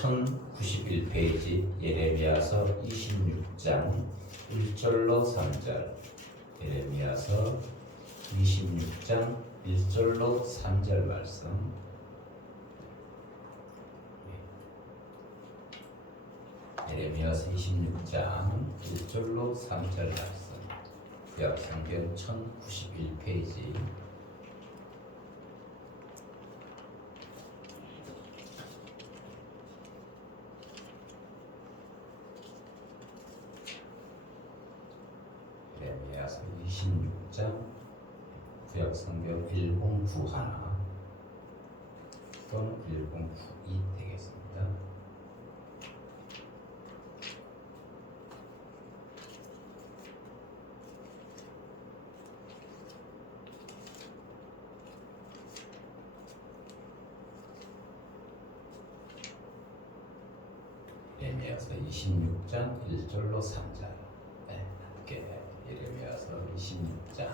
1091페이지 예레미야서 26장 1절로 3절. 예레미야서 26장 1절로 3절 말씀. 예레미야서 26장 1절로 3절 말씀. 구약성경 1091페이지. 예레미야서 26장 구약성경 1091 또는 1092 되겠습니다. 예레미야서 26장 1절로 3절. 네, 함께 예레미야서 26장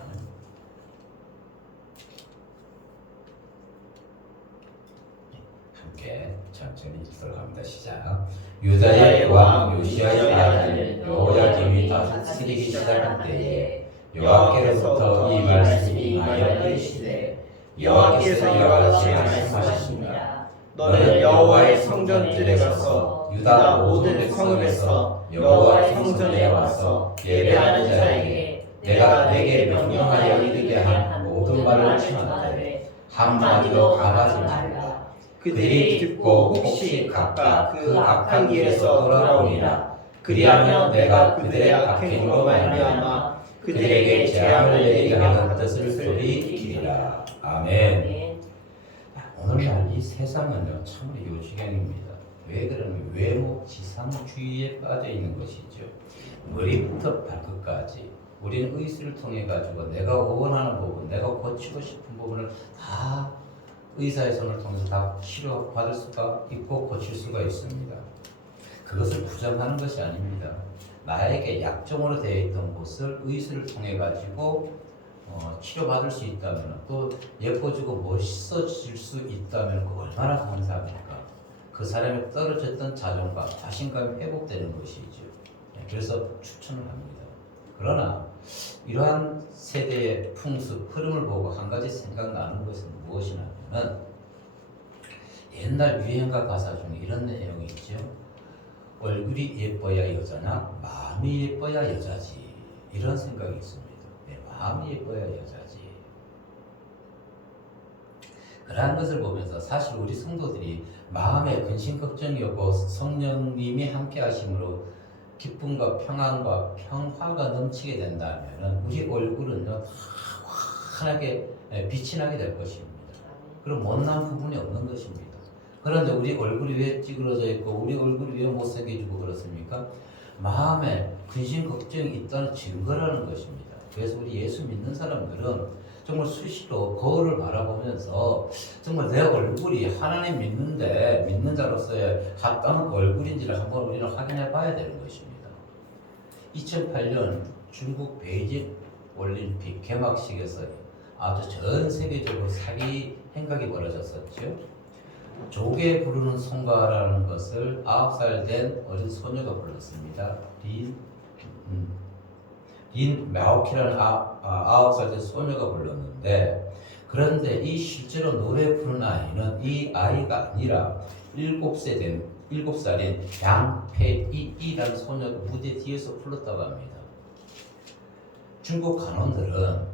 함께 천천히 읽도록 합니다. 시작. 유다의 왕 요시야의 아들 여호야김이 다스리기 시작한 때에 여호와께로부터 이 말씀이 임하여 이르시되 여호와께서 이와 같이 말씀하셨습니다. 너는 여호와의 성전들에 가서 유다 모든 성읍에서 여호와의 성전에 와서 예배하는 자에게 내가 내게 명령하여 이르게 한 모든 말을 청하되 한마디도 감하지 말라. 그들이 듣고 혹시 각각 그 악한 길에서 돌아오리라. 그리하면 내가 그들의 악행으로 말미암아 그들에게 재앙을 내리게 하는 뜻을 돌이키리라. 아멘. 오늘날 이 세상은요 참으로 요지경입니다. 왜 그러냐면 외모지상주의에 빠져 있는 것이죠. 머리부터 발끝까지 우리는 의술을 통해 가지고 내가 원하는 부분, 내가 고치고 싶은 부분을 다 의사의 손을 통해서 다 치료받을 수가 있고 고칠 수가 있습니다. 그것을 부정하는 것이 아닙니다. 나에게 약점으로 되어 있던 곳을 의술을 통해 가지고 치료받을 수 있다면, 또 예뻐지고 멋있어질 수 있다면 그 얼마나 감사합니까? 그 사람의 떨어졌던 자존감, 자신감이 회복되는 것이죠. 그래서 추천을 합니다. 그러나 이러한 세대의 풍습, 흐름을 보고 한 가지 생각나는 것은 무엇이냐면, 옛날 유행가 가사 중에 이런 내용이 있죠. 얼굴이 예뻐야 여자냐, 마음이 예뻐야 여자지. 이런 생각이 있습니다. 마음이 예뻐야 여자지. 그러한 것을 보면서 사실 우리 성도들이 마음에 근심 걱정이 없고 성령님이 함께 하심으로 기쁨과 평안과 평화가 넘치게 된다면 우리 얼굴은요 다 환하게 빛이 나게 될 것입니다. 그럼 못난 부분이 없는 것입니다. 그런데 우리 얼굴이 왜 찌그러져 있고 우리 얼굴이 왜 못생겨지고 그렇습니까? 마음에 근심 걱정이 있다는 증거라는 것입니다. 그래서 우리 예수 믿는 사람들은 정말 수시로 거울을 바라보면서 정말 내 얼굴이 하나님 믿는 자로서의 합당한 얼굴인지를 한번 우리는 확인해 봐야 되는 것입니다. 2008년 중국 베이징 올림픽 개막식에서 아주 전 세계적으로 사기 행각이 벌어졌었죠. 조개 부르는 송가라는 것을 9살 된 어린 소녀가 불렀습니다. 린 마오키라는 9살 된 소녀가 불렀는데, 그런데 이 실제로 노래 부르는 아이는 이 아이가 아니라 7살인 양페이이라는 소녀가 무대 뒤에서 불렀다고 합니다. 중국 간원들은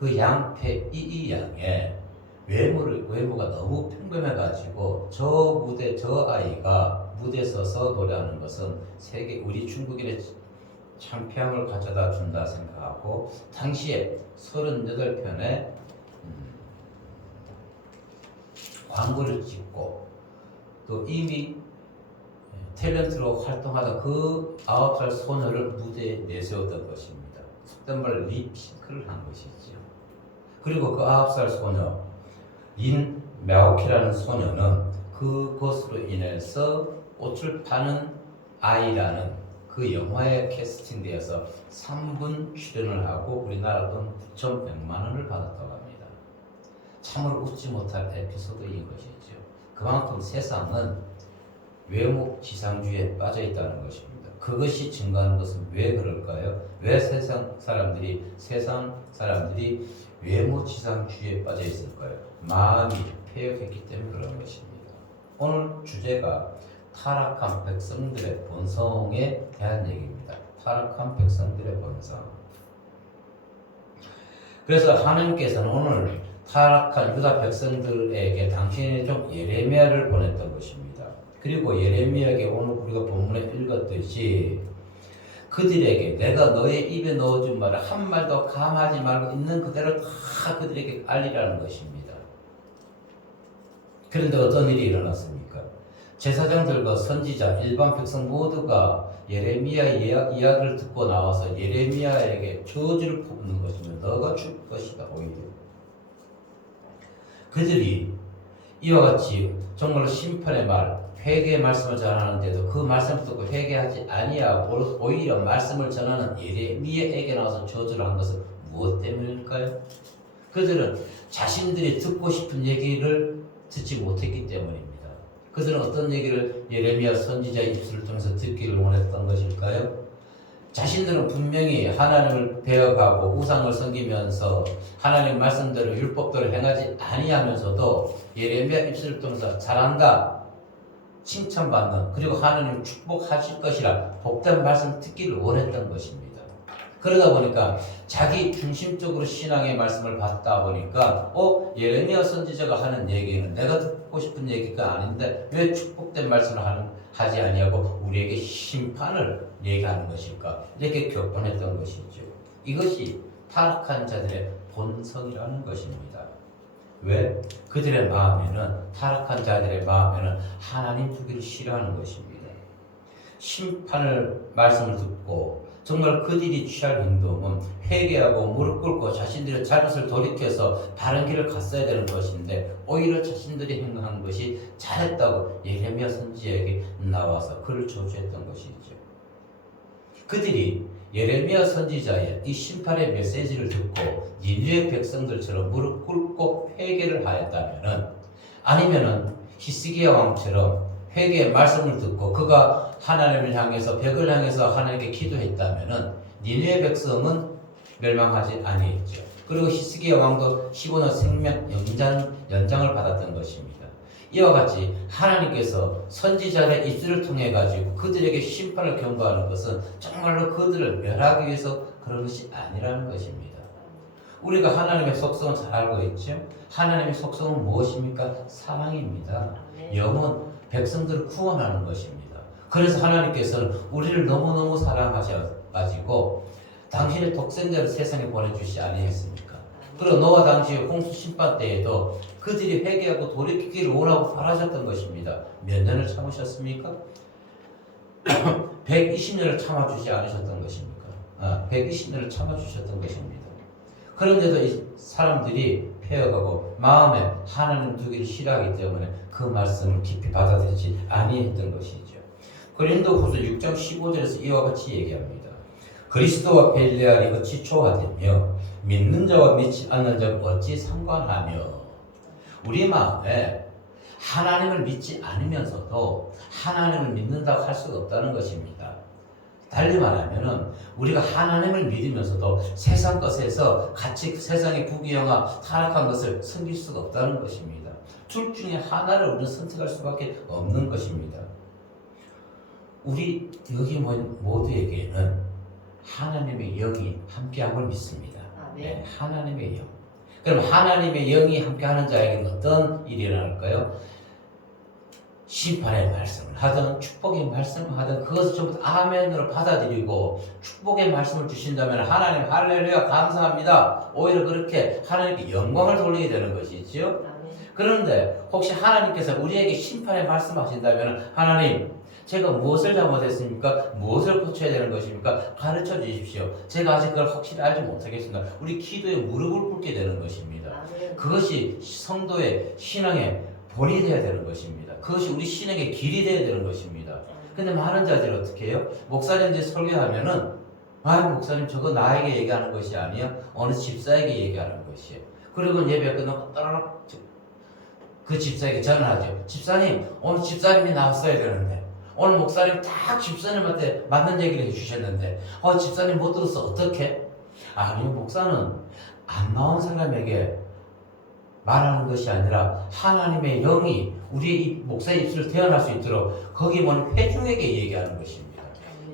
그 양페이이 양의 외모가 너무 평범해가지고 저 아이가 무대에 서서 노래하는 것은 우리 중국인의 창피함을 가져다 준다 생각하고, 당시에 38편의 광고를 찍고 또 이미 탤런트로 활동하던 그 9살 소녀를 무대에 내세웠던 것입니다. 속된 말로 립싱크를 한 것이죠. 그리고 그 9살 소녀 인 메오키라는 소녀는 그것으로 인해서 꽃을 파는 아이라는 그 영화에 캐스팅되어서 3분 출연을 하고 우리나라 돈 9,100만 원을 받았다고 합니다. 참으로 웃지 못할 에피소드인 것이죠. 그만큼 세상은 외모지상주의에 빠져 있다는 것입니다. 그것이 증가하는 것은 왜 그럴까요? 왜 세상 사람들이 외모지상주의에 빠져 있을까요? 마음이 폐역했기 때문에 그런 것입니다. 오늘 주제가 타락한 백성들의 본성에 대한 얘기입니다. 타락한 백성들의 본성. 그래서 하나님께서는 오늘 타락한 유다 백성들에게 당신이 좀 예레미야를 보냈던 것입니다. 그리고 예레미야에게 오늘 우리가 본문에 읽었듯이 그들에게 내가 너의 입에 넣어준 말을 한 말도 감하지 말고 있는 그대로 다 그들에게 알리라는 것입니다. 그런데 어떤 일이 일어났습니까? 제사장들과 선지자, 일반 백성 모두가 예레미야의 이야기를 듣고 나와서 예레미야에게 저주를 푸는 것이면 너가 죽을 것이다. 오히려 그들이 이와 같이 정말로 심판의 말, 회개의 말씀을 전하는데도 그 말씀을 듣고 회개하지 아니하고 오히려 말씀을 전하는 예레미야에게 나와서 저주를 한 것은 무엇 때문일까요? 그들은 자신들이 듣고 싶은 얘기를 듣지 못했기 때문입니다. 그들은 어떤 얘기를 예레미야 선지자의 입술을 통해서 듣기를 원했던 것일까요? 자신들은 분명히 하나님을 배워가고 우상을 섬기면서 하나님 말씀대로 율법대로 행하지 아니하면서도 예레미야 입술을 통해서 잘한다, 칭찬받는, 그리고 하나님 축복하실 것이라 복된 말씀 듣기를 원했던 것입니다. 그러다 보니까 자기 중심적으로 신앙의 말씀을 받다 보니까 예레미야 선지자가 하는 얘기는 내가 듣고 싶은 얘기가 아닌데 왜 축복된 말씀을 하지 아니하고 우리에게 심판을 얘기하는 것일까? 이렇게 격분했던 것이죠. 이것이 타락한 자들의 본성이라는 것입니다. 왜? 그들의 마음에는, 타락한 자들의 마음에는 하나님 두기를 싫어하는 것입니다. 심판을 말씀을 듣고 정말 그들이 취할 행동은 회개하고 무릎 꿇고 자신들의 잘못을 돌이켜서 바른 길을 갔어야 되는 것인데 오히려 자신들이 행동한 것이 잘했다고 예레미야 선지자에게 나와서 그를 저주했던 것이죠. 그들이 예레미야 선지자의 이 심판의 메시지를 듣고 니느웨 백성들처럼 무릎 꿇고 회개를 하였다면은, 아니면은 히스기야 왕처럼 회개의 말씀을 듣고 그가 하나님을 향해서 벽을 향해서 하나님께 기도했다면은 니느웨 백성은 멸망하지 아니했죠. 그리고 히스기야 왕도 15년 생명 연장을 받았던 것입니다. 이와 같이 하나님께서 선지자의 입술을 통해 가지고 그들에게 심판을 경고하는 것은 정말로 그들을 멸하기 위해서 그런 것이 아니라는 것입니다. 우리가 하나님의 속성은 잘 알고 있죠. 하나님의 속성은 무엇입니까? 사랑입니다. 영은 백성들을 구원하는 것입니다. 그래서 하나님께서는 우리를 너무너무 사랑하셔가지고 당신의 독생자를 세상에 보내주시지 아니했습니까? 그리고 노아 당시의 홍수 심판 때에도 그들이 회개하고 돌이키기를 원하고 바라셨던 것입니다. 몇 년을 참으셨습니까? 120년을 참아주지 않으셨던 것입니까? 120년을 참아주셨던 것입니다. 그런데도 이 사람들이 폐어가고 마음에 하나님 두기를 싫어하기 때문에 그 말씀을 깊이 받아들이지 아니했던 것이죠. 고린도후서 6장 15절에서 이와 같이 얘기합니다. 그리스도와 벨레알이 어찌 조화되며 믿는 자와 믿지 않는 자가 어찌 상관하며. 우리 마음에 하나님을 믿지 않으면서도 하나님을 믿는다고 할 수가 없다는 것입니다. 달리 말하면 우리가 하나님을 믿으면서도 세상 것에서 같이 세상의 부귀영화 타락한 것을 섬길 수가 없다는 것입니다. 둘 중에 하나를 우리는 선택할 수밖에 없는 것입니다. 우리 여기 모두에게는 하나님의 영이 함께함을 믿습니다. 네, 하나님의 영. 그럼 하나님의 영이 함께하는 자에게는 어떤 일이 일어날까요? 심판의 말씀을 하든 축복의 말씀을 하든 그것을 전부 아멘으로 받아들이고 축복의 말씀을 주신다면 하나님 할렐루야 감사합니다. 오히려 그렇게 하나님께 영광을 돌리게 되는 것이지요. 그런데 혹시 하나님께서 우리에게 심판의 말씀하신다면 하나님 제가 무엇을 잘못했습니까? 무엇을 고쳐야 되는 것입니까? 가르쳐 주십시오. 제가 아직 그걸 확실히 알지 못하겠습니다. 우리 기도에 무릎을 꿇게 되는 것입니다. 그것이 성도의 신앙의 본이 되어야 되는 것입니다. 그것이 우리 신앙의 길이 되어야 되는 것입니다. 근데 많은 자들이 어떻게 해요? 목사님들이 설교하면은 목사님 저거 나에게 얘기하는 것이 아니야. 어느 집사에게 얘기하는 것이에요. 그리고 예배 끝나고 따라락 그 집사에게 전화하죠. 집사님 오늘 집사님이 나왔어야 되는데 오늘 목사님 딱 집사님한테 맞는 얘기를 해주셨는데 집사님 못 들었어 어떻게? 아니 목사는 안 나온 사람에게 말하는 것이 아니라 하나님의 영이 우리의 목사의 입술을 태어날 수 있도록 거기 보는 회중에게 얘기하는 것입니다.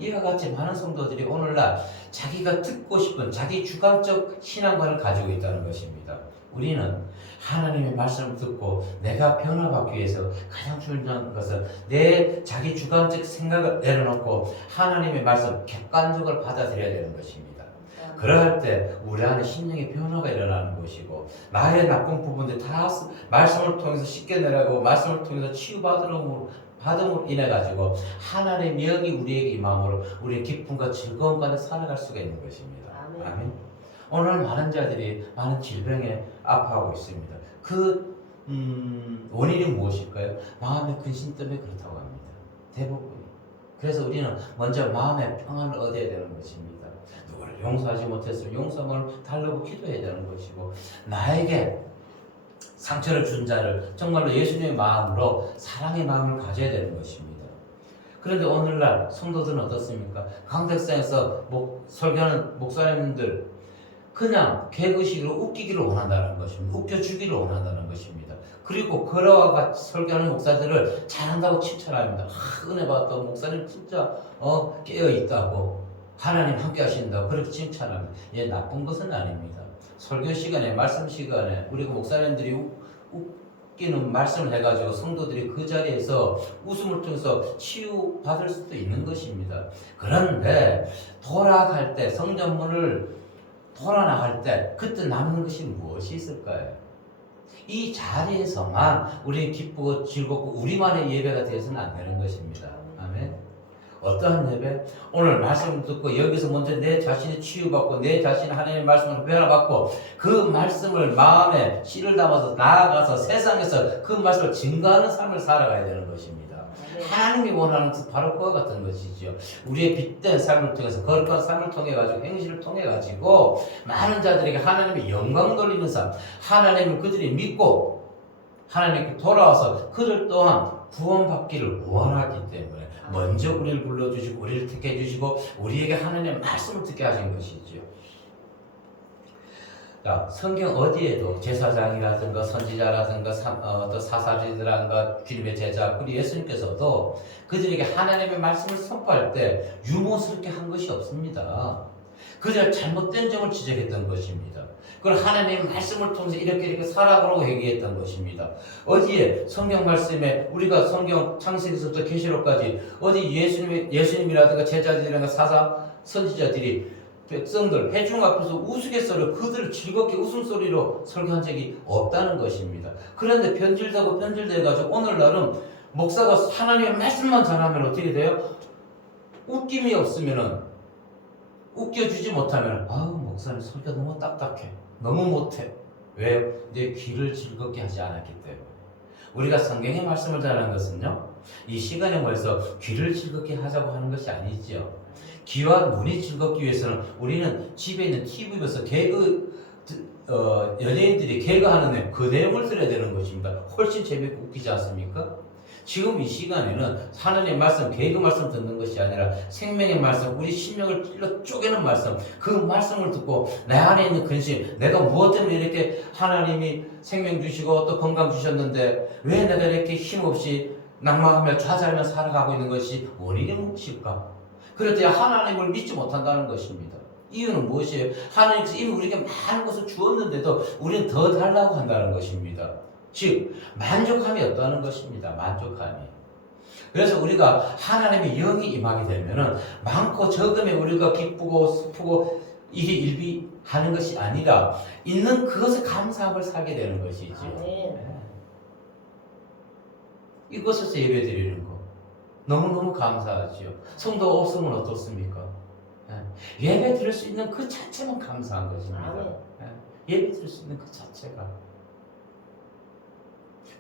이와 같이 많은 성도들이 오늘날 자기가 듣고 싶은 자기 주관적 신앙관을 가지고 있다는 것입니다. 우리는 하나님의 말씀을 듣고 내가 변화받기 위해서 가장 중요한 것은 내 자기 주관적 생각을 내려놓고 하나님의 말씀 객관적으로 받아들여야 되는 것입니다. 그러할 때 우리 안에 심령의 변화가 일어나는 것이고 나의 나쁜 부분들 다 말씀을 통해서 씻겨내라고 말씀을 통해서 치유받음으로 인해 가지고 하나님의 영이 우리에게 임함으로 우리의 기쁨과 즐거움 가운데 살아갈 수가 있는 것입니다. 아멘. 오늘 많은 자들이 많은 질병에 아파하고 있습니다. 그 원인이 무엇일까요? 마음의 근심 때문에 그렇다고 합니다. 대부분이. 그래서 우리는 먼저 마음의 평안을 얻어야 되는 것입니다. 누구를 용서하지 못했으면 용서함을 달라고 기도해야 되는 것이고 나에게 상처를 준 자를 정말로 예수님의 마음으로 사랑의 마음을 가져야 되는 것입니다. 그런데 오늘날 성도들은 어떻습니까? 강대상에서 설교하는 목사님들 그냥 개그식으로 웃기기를 원한다는 것입니다. 웃겨주기를 원한다는 것입니다. 그리고 그러와 같이 설교하는 목사들을 잘한다고 칭찬합니다. 은혜 받았다고 목사님 진짜 깨어있다고 하나님 함께 하신다고 그렇게 칭찬합니다. 나쁜 것은 아닙니다. 설교 시간에 말씀 시간에 우리 목사님들이 웃기는 말씀을 해가지고 성도들이 그 자리에서 웃음을 통해서 치유받을 수도 있는 것입니다. 그런데 돌아갈 때 성전문을 돌아나갈 때 그때 남는 것이 무엇이 있을까요? 이 자리에서만 우리 기쁘고 즐겁고 우리만의 예배가 되어서는 안 되는 것입니다. 아멘. 어떠한 예배? 오늘 말씀을 듣고 여기서 먼저 내 자신이 치유받고 내 자신이 하나님의 말씀으로 변화받고 그 말씀을 마음에 씨를 담아서 나아가서 세상에서 그 말씀을 증거하는 삶을 살아가야 되는 것입니다. 하나님이 원하는 것은 바로 그와 같은 것이죠. 우리의 빛된 삶을 통해서 거룩한 삶을 통해 가지고 행실을 통해 가지고 많은 자들에게 하나님의 영광 돌리는 삶, 하나님을 그들이 믿고 하나님께 돌아와서 그들 또한 구원받기를 원하기 때문에 먼저 우리를 불러주시고 우리를 택해 주시고 우리에게 하나님의 말씀을 듣게 하신 것이죠. 자, 성경 어디에도 제사장이라든가 선지자라든가 또 사사지들라든가 주님의 제자 그리고 예수님께서도 그들에게 하나님의 말씀을 선포할 때 유머스럽게 한 것이 없습니다. 그들의 잘못된 점을 지적했던 것입니다. 그걸 하나님의 말씀을 통해서 이렇게 살아가라고 얘기했던 것입니다. 어디에 성경 말씀에 우리가 성경 창세기서부터 계시록까지 어디 예수님이라든가 제자들이라든가 사사 선지자들이 백성들 회중 앞에서 우스갯소리로 그들을 즐겁게 웃음소리로 설교한 적이 없다는 것입니다. 그런데 변질되고 변질돼가지고 오늘날은 목사가 하나님의 말씀만 전하면 어떻게 돼요? 웃김이 없으면은 웃겨주지 못하면 목사님 설교 너무 딱딱해 너무 못해. 왜요? 내 귀를 즐겁게 하지 않았기 때문에. 우리가 성경의 말씀을 전하는 것은요 이 시간에 모여서 귀를 즐겁게 하자고 하는 것이 아니죠. 귀와 눈이 즐겁기 위해서는 우리는 집에 있는 TV에서 연예인들이 개그하는 그 내용을 들어야 되는 것입니다. 훨씬 재밌고 웃기지 않습니까? 지금 이 시간에는 하나님의 말씀, 개그 말씀 듣는 것이 아니라 생명의 말씀, 우리 심령을 찔러 쪼개는 말씀, 그 말씀을 듣고 내 안에 있는 근심, 내가 무엇 때문에 이렇게 하나님이 생명 주시고 또 건강 주셨는데 왜 내가 이렇게 힘없이 낙망하며 좌절하며 살아가고 있는 것이 원인이 무엇일까? 그럴 때 하나님을 믿지 못한다는 것입니다. 이유는 무엇이에요? 하나님께서 이미 우리에게 많은 것을 주었는데도 우리는 더 달라고 한다는 것입니다. 즉 만족함이 없다는 것입니다. 만족함이. 그래서 우리가 하나님의 영이 임하게 되면은 많고 적음에 우리가 기쁘고 슬프고 이게 일비하는 것이 아니라 있는 그것에 감사함을 살게 되는 것이지. 이것에서 예배 드리는 거 너무너무 감사하지요. 성도 없으면 어떻습니까? 예배 드릴 수 있는 그 자체만 감사한 것입니다. 예배 드릴 수 있는 그 자체가.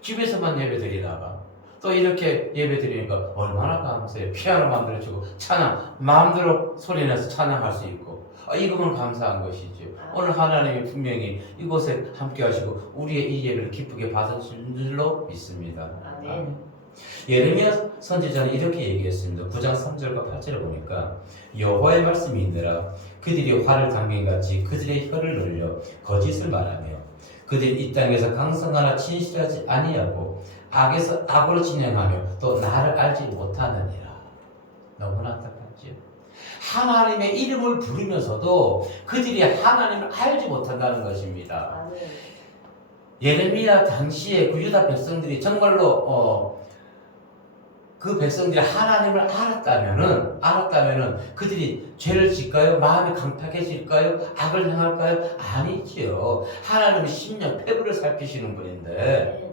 집에서만 예배 드리다가 또 이렇게 예배 드리니까 얼마나 감사해요. 피아노 만들어주고 찬양 마음대로 소리내서 찬양할 수 있고 이거면 감사한 것이죠. 오늘 하나님이 분명히 이곳에 함께 하시고 우리의 이 예배를 기쁘게 받으실 줄로 믿습니다. 아멘. 예레미야 선지자는 이렇게 얘기했습니다. 9장 3절과 8절에 보니까 여호와의 말씀이 있느라 그들이 화를 당긴같이 그들의 혀를 늘려 거짓을 말하며 그들이 이 땅에서 강성하나 진실하지 아니하고 악에서 악으로 진행하며 또 나를 알지 못하느니라. 너무나 안타깝지요. 하나님의 이름을 부르면서도 그들이 하나님을 알지 못한다는 것입니다. 예레미야 당시에 그 유다 백성들이 정말로 그 백성들이 하나님을 알았다면은 그들이 죄를 짓까요? 마음이 강팍해질까요? 악을 행할까요? 아니지요. 하나님의 심령 폐부를 살피시는 분인데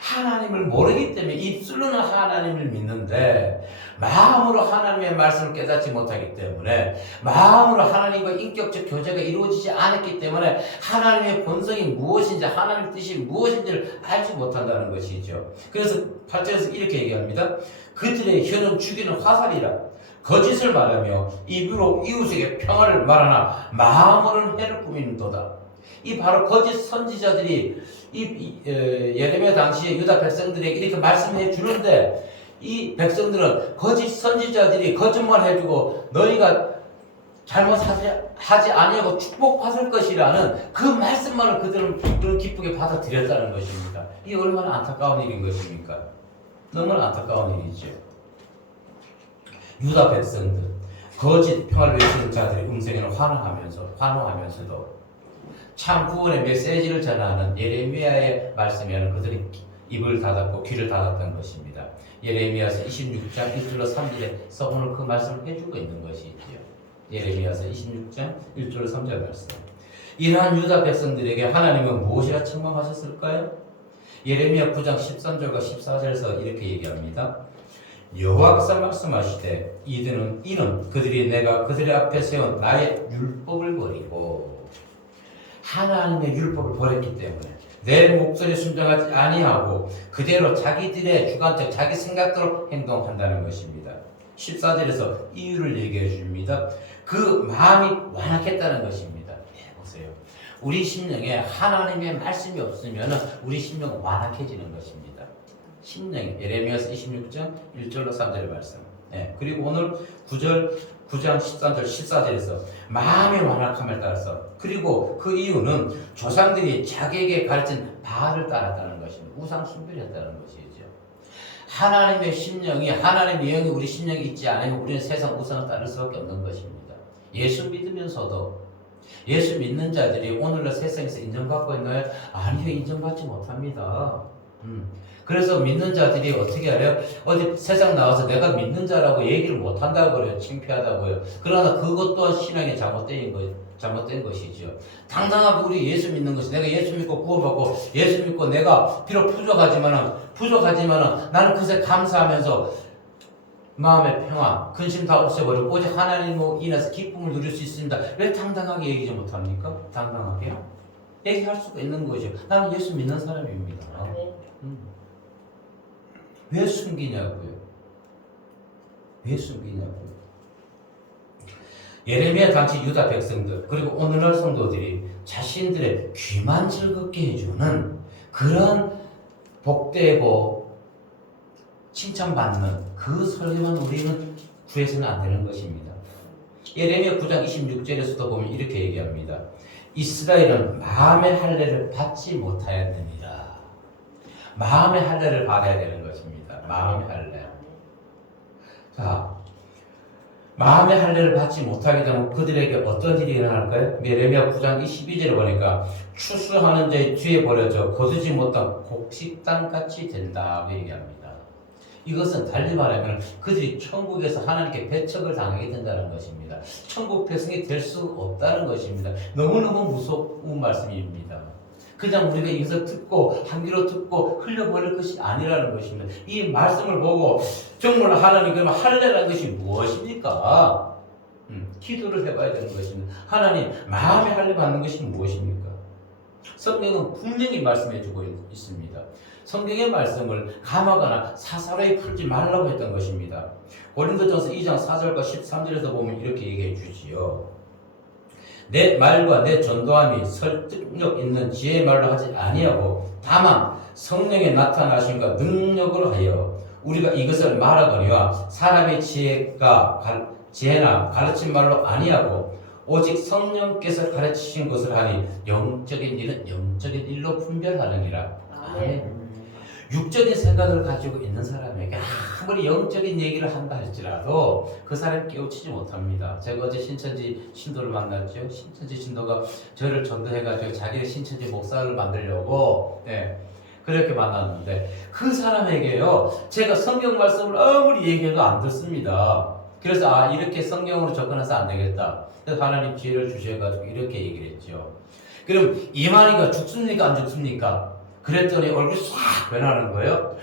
하나님을 모르기 때문에 입술로는 하나님을 믿는데 마음으로 하나님의 말씀을 깨닫지 못하기 때문에 마음으로 하나님과 인격적 교제가 이루어지지 않았기 때문에 하나님의 본성이 무엇인지 하나님의 뜻이 무엇인지를 알지 못한다는 것이죠. 그래서 8절에서 이렇게 얘기합니다. 그들의 혀는 죽이는 화살이라 거짓을 말하며 입으로 이웃에게 평화를 말하나 마음으로는 해를 꾸미는도다. 이 바로 거짓 선지자들이 예레미야 당시에 유다 백성들에게 이렇게 말씀해 주는데 이 백성들은 거짓 선지자들이 거짓말 해주고 너희가 잘못하지 아니하고 축복받을 것이라는 그 말씀만을 그들은 기쁘게 받아들였다는 것입니다. 이게 얼마나 안타까운 일인 것입니까? 너무나 안타까운 일이죠. 유다 백성들 거짓 평화를 외치는 자들의 음성에는 환호하면서도 참 구원의 메시지를 전하는 예레미야의 말씀에는 그들이 입을 닫았고 귀를 닫았던 것입니다. 예레미야서 26장 1절로 3절에서 오늘 그 말씀을 해주고 있는 것이지요. 예레미야서 26장 1절로 3절 말씀. 이러한 유다 백성들에게 하나님은 무엇이라 책망하셨을까요? 예레미야 9장 13절과 14절에서 이렇게 얘기합니다. 여호와께서 말씀하시되 이는 그들이 내가 그들의 앞에 세운 나의 율법을 버리고 하나님의 율법을 버렸기 때문에 내 목소리에 순종하지 아니하고 그대로 자기들의 주관적 자기 생각대로 행동한다는 것입니다. 14절에서 이유를 얘기해 줍니다. 그 마음이 완악했다는 것입니다. 보세요. 우리 심령에 하나님의 말씀이 없으면 우리 심령은 완악해지는 것입니다. 심령이 예레미야서 26장 1절로 3절의 말씀. 그리고 오늘 9장 13절 14절에서 마음의 완악함을 따라서 그리고 그 이유는 조상들이 자기에게 가르친 바알을 따랐다는 것입니다. 우상 숭배를 했다는 것이죠. 하나님의 심령이 하나님의 영이 우리 심령에 있지 않으면 우리는 세상 우상을 따를 수밖에 없는 것입니다. 예수 믿으면서도 예수 믿는 자들이 오늘날 세상에서 인정받고 있나요? 아니요, 인정받지 못합니다. 그래서 믿는 자들이 어떻게 하래요? 어디 세상 나와서 내가 믿는 자라고 얘기를 못한다고 그래요. 창피하다고요. 그러나 그것 또한 신앙이 잘못된 것이죠. 당당하게 우리 예수 믿는 것이 내가 예수 믿고 구원받고 예수 믿고 내가 비록 부족하지만은 나는 그새 감사하면서 마음의 평화, 근심 다 없애버리고 오직 하나님으로 인해서 기쁨을 누릴 수 있습니다. 왜 당당하게 얘기지 못합니까? 당당하게 얘기할 수가 있는 거죠. 나는 예수 믿는 사람입니다. 왜 숨기냐고요? 왜 숨기냐고요? 예레미야 당시 유다 백성들 그리고 오늘날 성도들이 자신들의 귀만 즐겁게 해주는 그런 복되고 칭찬받는 그 설교만 우리는 구해서는 안 되는 것입니다. 예레미야 9장 26절에서도 보면 이렇게 얘기합니다. 이스라엘은 마음의 할례를 받지 못하였느니라. 마음의 할례를 받아야 되는 것입니다. 마음의 할례. 자, 마음의 할례를 받지 못하게 되면 그들에게 어떤 일이 일어날까요? 예레미야 9장 22절에 보니까 추수하는 자의 뒤에 버려져 거두지 못한 곡식단같이 된다고 얘기합니다. 이것은 달리 말하면 그들이 천국에서 하나님께 배척을 당하게 된다는 것입니다. 천국 백성이 될 수 없다는 것입니다. 너무너무 무서운 말씀입니다. 그냥 우리가 여기서 듣고 한 귀로 듣고 흘려버릴 것이 아니라는 것입니다. 이 말씀을 보고 정말 하나님 그러면 할례라는 것이 무엇입니까? 기도를 해봐야 되는 것입니다. 하나님 마음의 할례 받는 것이 무엇입니까? 성경은 분명히 말씀해주고 있습니다. 성경의 말씀을 감하거나 사사로이 풀지 말라고 했던 것입니다. 고린도전서 2장 4절과 13절에서 보면 이렇게 얘기해 주지요. 내 말과 내 전도함이 설득력 있는 지혜의 말로 하지 아니하고 다만 성령의 나타나심과 능력으로 하여 우리가 이것을 말하거니와 사람의 지혜나 가르친 말로 아니하고 오직 성령께서 가르치신 것을 하니 영적인 일은 영적인 일로 분별하느니라. 아멘. 육적인 생각을 가지고 있는 사람에게 아무리 영적인 얘기를 한다 할지라도 그 사람이 깨우치지 못합니다. 제가 어제 신천지 신도를 만났죠. 신천지 신도가 저를 전도해가지고 자기의 신천지 목사를 만들려고 그렇게 만났는데 그 사람에게요 제가 성경 말씀을 아무리 얘기해도 안 듣습니다. 그래서 이렇게 성경으로 접근해서 안 되겠다. 그래서 하나님 지혜를 주셔가지고 이렇게 얘기를 했죠. 그럼 이만희가 죽습니까 안 죽습니까? 그랬더니 얼굴이 싹 변하는 거예요.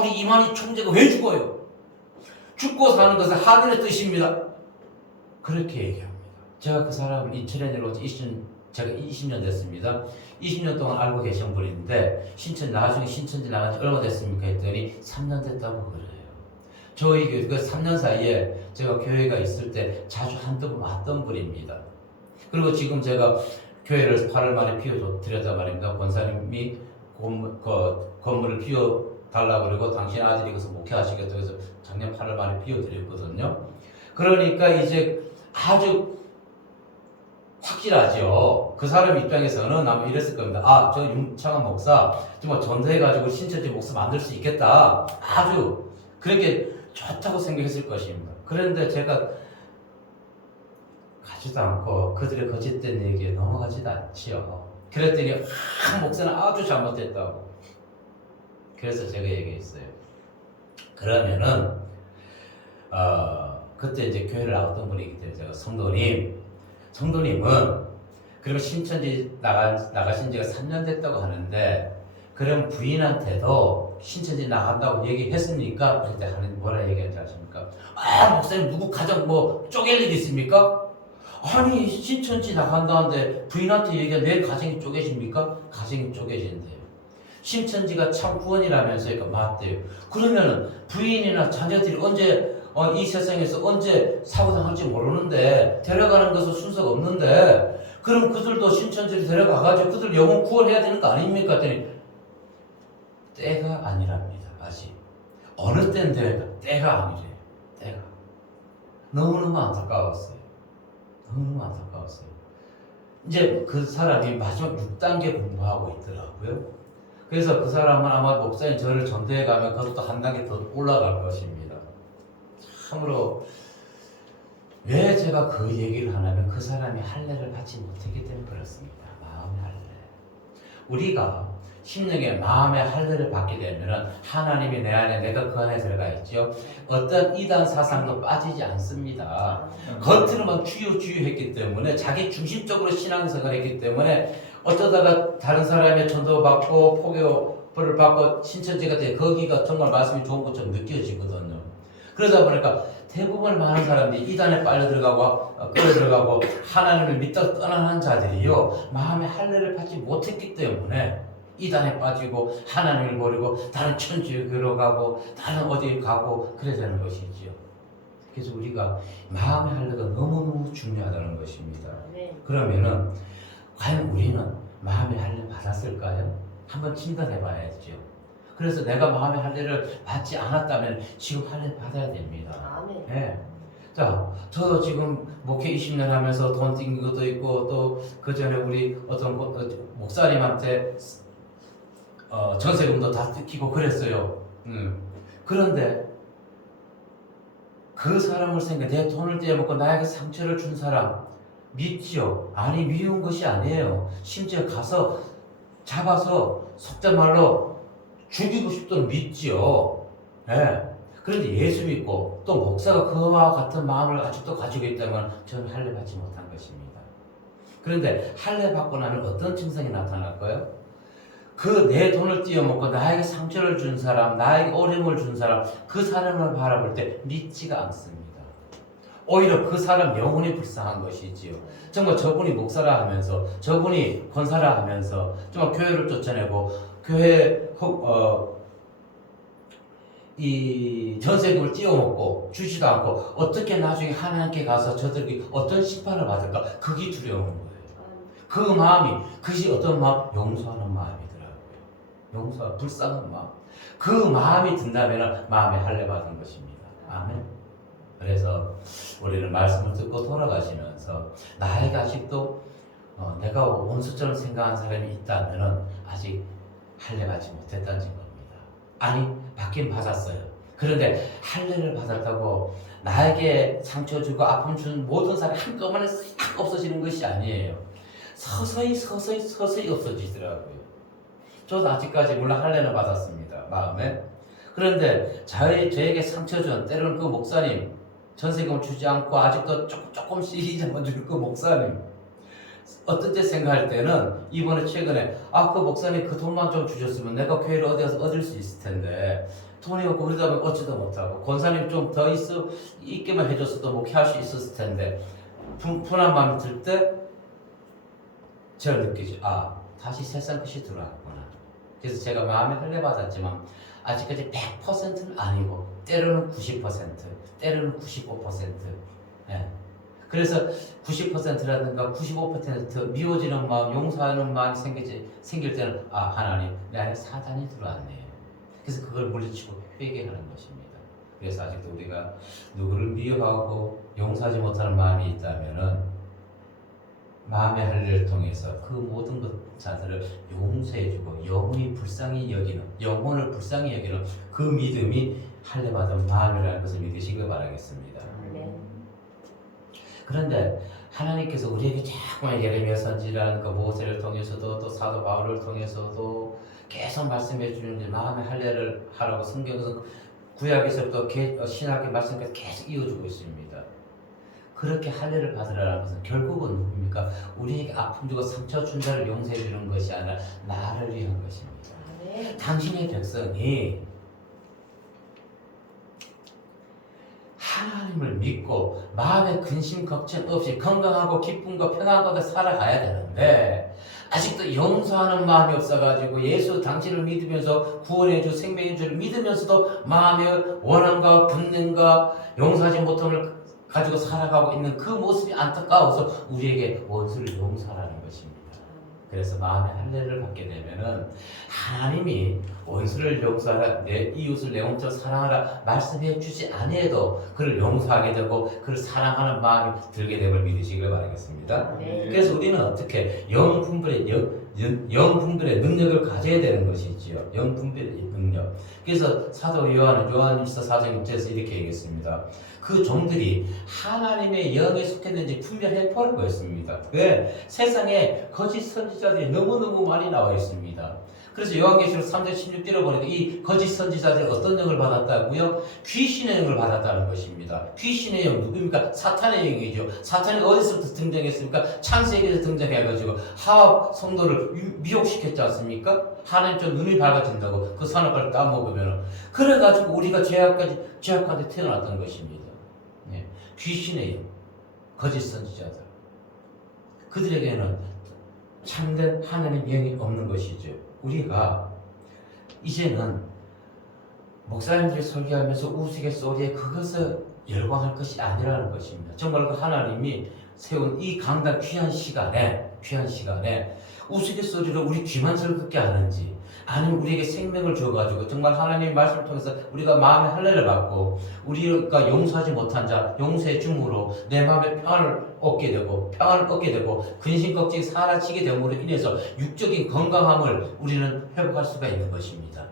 우리 이만희 총재가 왜 죽어요? 죽고 사는 것은 하늘의 뜻입니다. 그렇게 얘기합니다. 제가 그 사람을 인천에로 제가 20년 됐습니다. 20년 동안 알고 계신 분인데 나중에 신천지 나간 지 얼마 됐습니까? 했더니 3년 됐다고 그래요. 저희 교회 그 3년 사이에 제가 교회가 있을 때 자주 한두 번 왔던 분입니다. 그리고 지금 제가 교회를 8월 말에 비워드렸단 말입니다. 권사님이 건물을 비워달라고 그러고 당신 아들이 거기서 목회하시겠다고 해서 작년 8월 말에 비워드렸거든요. 그러니까 이제 아주 확실하죠. 그 사람 입장에서는 아마 이랬을 겁니다. 저 윤창원 목사 정말 전도해가지고 신천지 목사 만들 수 있겠다. 아주 그렇게 좋다고 생각했을 것입니다. 그런데 제가 가지도 않고 그들의 거짓된 얘기에 넘어가지도 않지요. 그랬더니 목사는 아주 잘못됐다고. 그래서 제가 얘기했어요. 그러면은 그때 이제 교회를 나왔던 분이기 때문에 제가 성도님은 그러면 신천지 나가신 지가 3년 됐다고 하는데 그럼 부인한테도 신천지 나간다고 얘기했습니까? 그럴 때 하나님 뭐라 얘기하지 아십니까? 목사님 누구 가정 쪼갤 일 있습니까? 아니 신천지 나간다는데 부인한테 얘기하면 내 가정이 쪼개집니까? 가정이 쪼개진대요. 신천지가 참 구원이라면서요. 그러니까 맞대요. 그러면 부인이나 자녀들이 언제 이 세상에서 언제 사고당할지 모르는데 데려가는 것은 순서가 없는데 그럼 그들도 신천지를 데려가가지고 그들 영혼 구원해야 되는 거 아닙니까? 했더니 때가 아니랍니다. 아직 어느 때인데 때가 아니래요. 때가 너무너무 안타까웠어요. 이제 그 사람이 마지막 6단계 공부하고 있더라고요. 그래서 그 사람은 아마 목사님 저를 전도해 가면 그것도 한 단계 더 올라갈 것입니다. 참으로 왜 제가 그 얘기를 하냐면 그 사람이 할례를 받지 못했기 때문에 그렇습니다. 마음의 할례. 우리가 심령의 마음의 할례를 받게 되면 하나님이 내 안에 내가 그 안에 들어가 있죠. 어떤 이단 사상도 빠지지 않습니다. 겉으로만 주유했기 때문에 자기 중심적으로 신앙생활을 했기 때문에 어쩌다가 다른 사람의 전도받고 포교를 받고 신천지가 돼 거기가 정말 말씀이 좋은 것처럼 느껴지거든요. 그러다 보니까 대부분 많은 사람들이 이단에 빨려 들어가고 하나님을 믿다 떠나는 자들이요 마음의 할례를 받지 못했기 때문에 이단에 빠지고 하나님을 버리고 다른 천주에 들어가고 다른 어디에 가고 그래야 되는 것이지요. 그래서 우리가 마음의 할례가 너무너무 중요하다는 것입니다. 그러면은 과연 우리는 마음의 할례 받았을까요? 한번 진단해 봐야죠. 그래서 내가 마음의 할례를 받지 않았다면 지금 할례 받아야 됩니다. 네. 자, 저도 지금 목회 20년 하면서 돈 띵 것도 있고 또 그 전에 우리 어떤 목사님한테 전세금도 다 뜯기고 그랬어요. 그런데 그 사람을 생각 내 돈을 떼어먹고 나에게 상처를 준 사람 믿지요? 아니 미운 것이 아니에요. 심지어 가서 잡아서 속된 말로 죽이고 싶도록 믿지요. 네. 그런데 예수 믿고 또 목사가 그와 같은 마음을 아직도 가지고 있다면 저는 할례 받지 못한 것입니다. 그런데 할례 받고 나면 어떤 증상이 나타날까요? 그 내 돈을 띄어먹고 나에게 상처를 준 사람, 나에게 어려움을 준 사람, 그 사람을 바라볼 때 믿지가 않습니다. 오히려 그 사람 영혼이 불쌍한 것이지요. 정말 저분이 목사라 하면서, 저분이 권사라 하면서 정말 교회를 쫓아내고 교회 이 전세금을 띄워먹고 주지도 않고 어떻게 나중에 하나님께 가서 저들이 어떤 심판을 받을까? 그게 두려운 거예요. 그 마음이, 그것이 어떤 마음? 용서하는 마음이더라고요. 용서, 불쌍한 마음. 그 마음이 든다면 마음에 할례 받은 것입니다. 아멘. 그래서 우리는 말씀을 듣고 돌아가시면서 나에게 아직도 내가 원수처럼 생각한 사람이 있다면 아직 할례 받지 못했다는 겁니다. 아니, 받긴 받았어요. 그런데 할례를 받았다고 나에게 상처 주고 아픔 주는 모든 사람이 한꺼번에 싹 없어지는 것이 아니에요. 서서히 없어지더라고요. 저도 아직까지 물론 할례는 받았습니다. 마음에. 그런데 저에게 상처 준 때로는 그 목사님 전세금을 주지 않고 아직도 조금씩 이자만 주는 그 목사님, 어떤 때 생각할 때는 이번에 최근에 그 목사님 그 돈만 좀 주셨으면 내가 교회를 어디 가서 얻을 수 있을 텐데 돈이 없고 그러다 보면 얻지도 못하고 권사님 좀 더 있게만 해줬어도 목회할 수 있었을 텐데 분한 마음이 들 때 제가 느끼죠. 다시 세상 끝이 들어왔구나. 그래서 제가 마음에 할례 받았지만 아직까지 100%는 아니고 때로는 90%, 때로는 95%. 예. 그래서 90%라든가 95% 미워지는 마음, 용서하는 마음이 생길 때는 하나님, 내 안에 사단이 들어왔네요. 그래서 그걸 물리치고 회개하는 것입니다. 그래서 아직도 우리가 누구를 미워하고 용서하지 못하는 마음이 있다면은 마음의 할례를 통해서 그 모든 자들을 용서해주고 영원을 불쌍히 여기는 그 믿음이 할례 받은 마음이라는 것을 믿으시길 바라겠습니다. 그런데 하나님께서 우리에게 자꾸만 예레미야 선지라는 그 모세를 통해서도 또 사도 바울을 통해서도 계속 말씀해 주는데 마음의 할례를 하라고 성경에서 구약에서부터 신학의 말씀까지 계속 이어주고 있습니다. 그렇게 할례를 받으라는 것은 결국은 뭡니까? 우리에게 아픔 주고 상처 준 자를 용서해 주는 것이 아니라 나를 위한 것입니다. 당신의 백성이 하나님을 믿고 마음에 근심 걱정 없이 건강하고 기쁨과 평안과 살아가야 되는데 아직도 용서하는 마음이 없어가지고 예수 당신을 믿으면서 구원해 주 생명의 주를 믿으면서도 마음의 원함과 분냄과 용서하지 못함을 가지고 살아가고 있는 그 모습이 안타까워서 우리에게 원수를 용서하라는 것입니다. 그래서 마음의 할례를 받게 되면은 하나님이 원수를 용서하라, 내 이웃을 내 몸처럼 사랑하라 말씀해 주지 아니해도 그를 용서하게 되고 그를 사랑하는 마음이 들게 됨을 믿으시길 바라겠습니다. 그래서 우리는 어떻게 영분별의 능력을 가져야 되는 것이지요. 영분별의 능력. 그래서 사도 요한일서 4장 6절에서 이렇게 얘기했습니다. 그 종들이 하나님의 영에 속했는지 분별해 보라고 했습니다. 왜? 세상에 거짓 선지자들이 너무너무 많이 나와 있습니다. 그래서 요한계시록 3장 16절에 보니까 이 거짓 선지자들이 어떤 영을 받았다고요? 귀신의 영을 받았다는 것입니다. 귀신의 영 누굽니까? 사탄의 영이죠. 사탄이 어디서부터 등장했습니까? 창세기에서 등장해가지고 하와 성도를 미혹시켰지 않습니까? 하나님 좀 눈이 밝아진다고 그 선악과를 따먹으면 그래가지고 우리가 죄악한테 태어났던 것입니다. 귀신의 영, 거짓 선지자들, 그들에게는 참된 하나님의 영이 없는 것이죠. 우리가 이제는 목사님들이 설교하면서 우스갯소리에 그것을 열광할 것이 아니라는 것입니다. 정말 그 하나님이 세운 이 강단 귀한 시간에 우스갯소리로 우리 귀만 즐겁게 하는지 아니면 우리에게 생명을 줘가지고 정말 하나님의 말씀을 통해서 우리가 마음의 할례를 받고 우리가 용서하지 못한 자 용서해 줌으로 내 마음에 평안을 얻게 되고 근심 걱정이 사라지게 됨으로 인해서 육적인 건강함을 우리는 회복할 수가 있는 것입니다.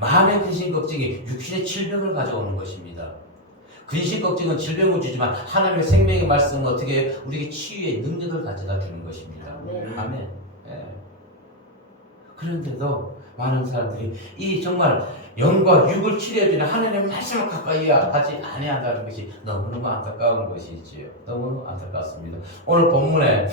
마음의 근심 걱정이 육신의 질병을 가져오는 것입니다. 근심 걱정은 질병을 주지만 하나님의 생명의 말씀은 어떻게 우리에게 치유의 능력을 가져다 주는 것입니다. 아멘. 그런데도 많은 사람들이 이 정말 영과 육을 치료해주는 하나님의 말씀을 가까이 하지 아니한다는 것이 너무너무 안타까운 것이지요. 너무 안타깝습니다. 오늘 본문에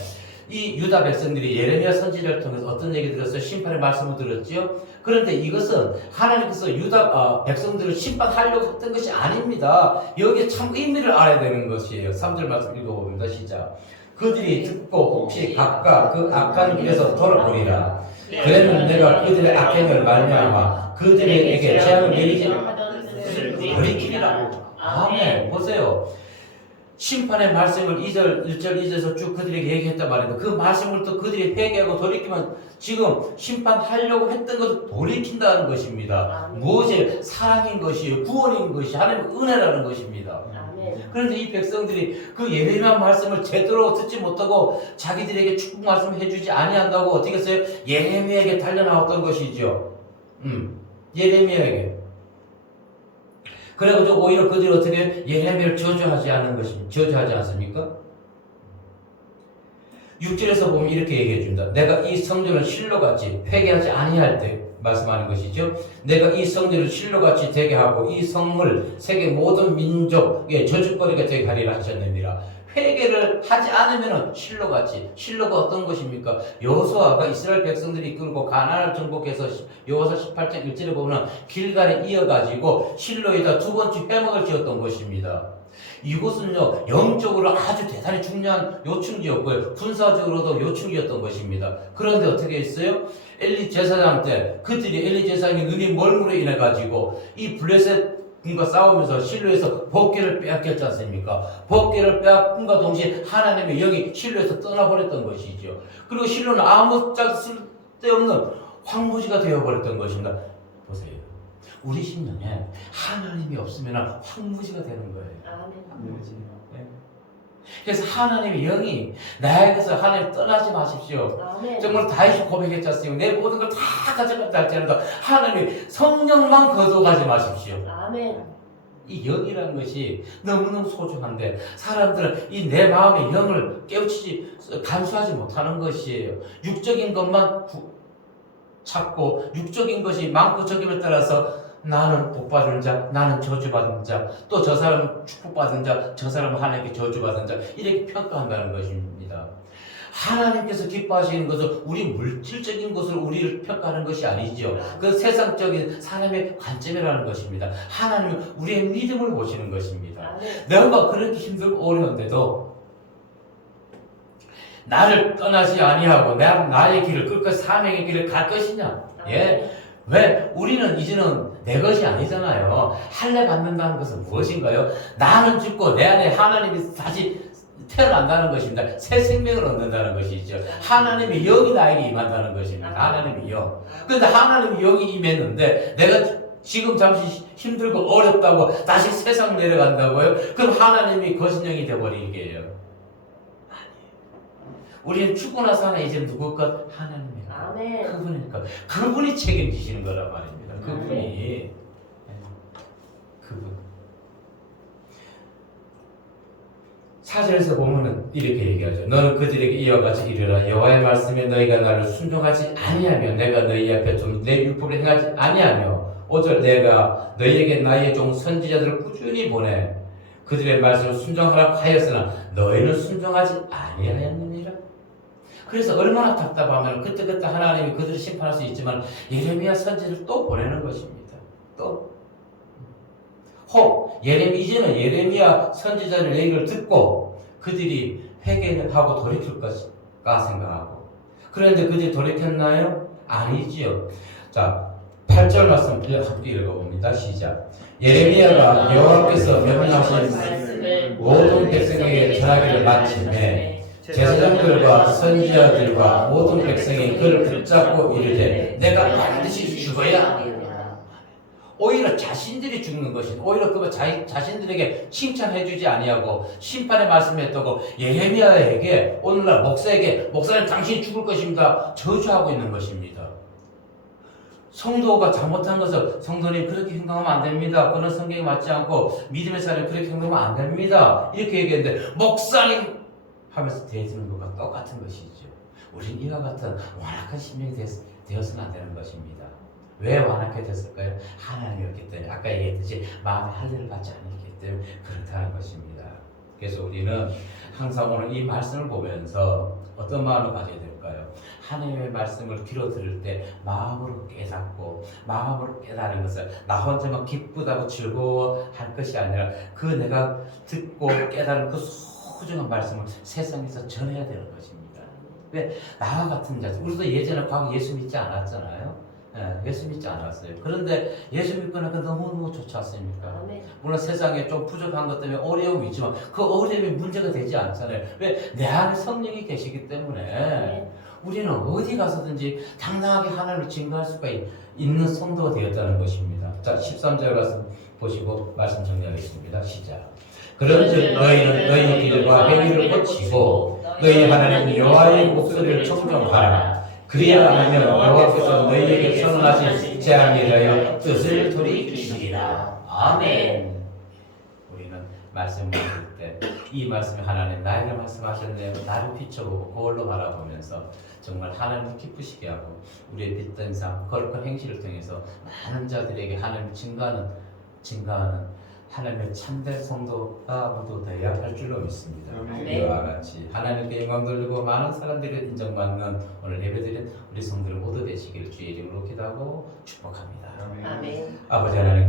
이 유다 백성들이 예레미야 선지자를 통해서 어떤 얘기 들었어요? 심판의 말씀을 들었지요. 그런데 이것은 하나님께서 유다 백성들을 심판하려고 했던 것이 아닙니다. 여기에 참 의미를 알아야 되는 것이에요. 3절 말씀 읽어봅니다. 시작. 그들이 듣고 혹시 각각 그 악한 길에서 돌아보리라. 그러면 내가 그들의 악행을 말미암아 그들에게 재앙을 내리지 하던 뜻을 돌이키리라. 아멘. 보세요. 심판의 말씀을 2절, 1절, 2절에서 쭉 그들에게 얘기했단 말입니다. 그 말씀을 또 그들이 회개하고 돌이키면 지금 심판하려고 했던 것을 돌이킨다는 것입니다. 무엇이 사랑인 것이에요. 구원인 것이 하나님의 은혜라는 것입니다. 그런데 이 백성들이 그 예레미야 말씀을 제대로 듣지 못하고 자기들에게 축복 말씀을 해주지 아니한다고 어떻게 했어요? 예레미야에게 달려나왔던 것이죠. 예레미야에게. 그래가지고 오히려 그들이 어떻게 예레미야를 저주하지 않습니까? 6절에서 보면 이렇게 얘기해 준다. 내가 이 성전을 실로같이 회개하지 아니할 때 말씀하는 것이죠. 내가 이 성전을 실로같이 되게 하고 이 성을 세계 모든 민족의 저주거리가 되게 하리라 하셨느니라. 회개를 하지 않으면 실로같이, 실로가 어떤 것입니까? 여호수아가 이스라엘 백성들이 이끌고 가나안을 정복해서 여호수아 18장 1절에 보면 길갈에 이어가지고 실로에다 두 번째 회막을 지었던 것입니다. 이곳은요 영적으로 아주 대단히 중요한 요충지였고요, 군사적으로도 요충지였던 것입니다. 그런데 어떻게 했어요? 엘리 제사장 때 그들이 엘리 제사장의 눈이 멀므로 인해 가지고 이 블레셋과 싸우면서 실로에서 법궤를 빼앗겼지 않습니까? 법궤를 빼앗김과 동시에 하나님의 영이 실로에서 떠나버렸던 것이죠. 그리고 실로는 아무 쓸데없는 황무지가 되어버렸던 것입니다. 보세요. 우리 신령에 하나님이 없으면 황무지가 되는 거예요. 황무지. 그래서 하나님의 영이 나에게서 하나님 떠나지 마십시오. 정말 다윗이 고백했지 않습니까? 내 모든 걸 다 가져간다 할지라도 하나님의 성령만 거둬가지 마십시오. 이 영이라는 것이 너무너무 소중한데 사람들은 이 내 마음의 영을 깨우치지 감수하지 못하는 것이에요. 육적인 것만 찾고 육적인 것이 많고 적임에 따라서 나는 복받은 자, 나는 저주받은 자, 또 저 사람은 축복받은 자, 저 사람은 하나님께 저주받은 자, 이렇게 평가한다는 것입니다. 하나님께서 기뻐하시는 것은 우리 물질적인 것을 우리를 평가하는 것이 아니죠. 그 세상적인 사람의 관점이라는 것입니다. 하나님은 우리의 믿음을 보시는 것입니다. 내가 그렇게 힘들고 어려운데도 나를 떠나지 아니하고 나의 길을 끝까지 사명의 길을 갈 것이냐? 예. 왜? 우리는 이제는 내 것이 아니잖아요. 할례 받는다는 것은 무엇인가요? 나는 죽고 내 안에 하나님이 다시 태어난다는 것입니다. 새 생명을 얻는다는 것이죠. 하나님의 영이 나에게 임한다는 것입니다. 하나님의 영. 그런데 하나님의 영이 임했는데 내가 지금 잠시 힘들고 어렵다고 다시 세상 내려간다고요? 그럼 하나님이 거신 영이 되어버리게요. 우리는 죽고 나서 하나 이제 누구 것? 하나님의 것. 그분이니까. 그분이 책임지시는 거란 말입니다. 그분이. 그분. 4절에서 보면은 이렇게 얘기하죠. 너는 그들에게 이와 같이 이르라. 여호와의 말씀에 너희가 나를 순종하지 아니하며 내가 너희 앞에 좀 내 율법을 행하지 아니하며 5절 내가 너희에게 나의 종 선지자들을 꾸준히 보내 그들의 말씀을 순종하라고 하였으나 너희는 순종하지 아니하였느니라. 그래서 얼마나 답답하면 그때 하나님이 그들을 심판할 수 있지만 예레미야 선지자를 또 보내는 것입니다. 또 혹 이제는 예레미야 선지자의 얘기를 듣고 그들이 회개하고 돌이킬 것일까 생각하고, 그런데 그들이 돌이켰나요? 아니지요. 자, 8절 말씀 읽어봅니다. 시작. 예레미야가 여호와께서 명령하신 모든 백성에게 전하기를 마침에 제사장들과 선지자들과 모든 백성이 그를 붙잡고 이르되 내가 반드시 죽어야. 오히려 자신들이 죽는 것이, 오히려 그 자신들에게 칭찬해주지 아니하고 심판의 말씀했다고 예레미야에게 오늘날 목사에게 목사님 당신이 죽을 것입니다 저주하고 있는 것입니다. 성도가 잘못한 것을 성도님 그렇게 행동하면 안 됩니다. 그런 성경에 맞지 않고 믿음의 사람이 그렇게 행동하면 안 됩니다. 이렇게 얘기했는데 목사님 하면서 대해주는 것과 똑같은 것이죠. 우린 이와 같은 완악한 심령이 되어서는 안 되는 것입니다. 왜 완악하게 됐을까요? 하나님이었기 때문에, 아까 얘기했듯이 마음의 할례를 받지 않았기 때문에 그렇다는 것입니다. 그래서 우리는 항상 오늘 이 말씀을 보면서 어떤 마음을 가져야 될까요? 하나님의 말씀을 귀로 들을 때 마음으로 깨닫고 마음으로 깨달은 것을 나 혼자만 기쁘다고 즐거워할 것이 아니라 그 내가 듣고 깨달은 그 소중한 말씀을 세상에서 전해야 되는 것입니다. 왜? 나와 같은 자들, 우리도 예전에 과거 예수 믿지 않았잖아요. 예수 믿지 않았어요. 그런데 예수 믿고 나니까 너무너무 좋지 않습니까? 물론 세상에 좀 부족한 것 때문에 어려움이 있지만 그 어려움이 문제가 되지 않잖아요. 왜? 내 안에 성령이 계시기 때문에 우리는 어디 가서든지 당당하게 하나님을 증거할 수가 있는 성도가 되었다는 것입니다. 자, 13절 가서 보시고 말씀 정리하겠습니다. 시작. 그런즉 너희는 너희 길과 행위를 고치고 너희 하나님 여호와의 목소리를 청종하라. 그리하면 여호와께서 너희에게 선언하신 재앙에 대하여 뜻을 돌이키시리라. 아멘. 우리는 말씀을 들을 때 이 말씀이 하나님 나에게 말씀하셨네요. 나를 비춰보고 거울로 바라보면서 정말 하나님을 기쁘시게 하고 우리의 믿던 삶, 거룩한 행실을 통해서 많은 자들에게 하나님을 증가하는 하나님의 참된 성도가 모두 되어야 할 줄로 믿습니다. 이와 같이 하나님께 영광 돌리고 많은 사람들이 인정받는 오늘 예배드린 우리 성도들 모두 되시기를 주의 이름으로 기도하고 축복합니다. 아멘. 아버지 하나님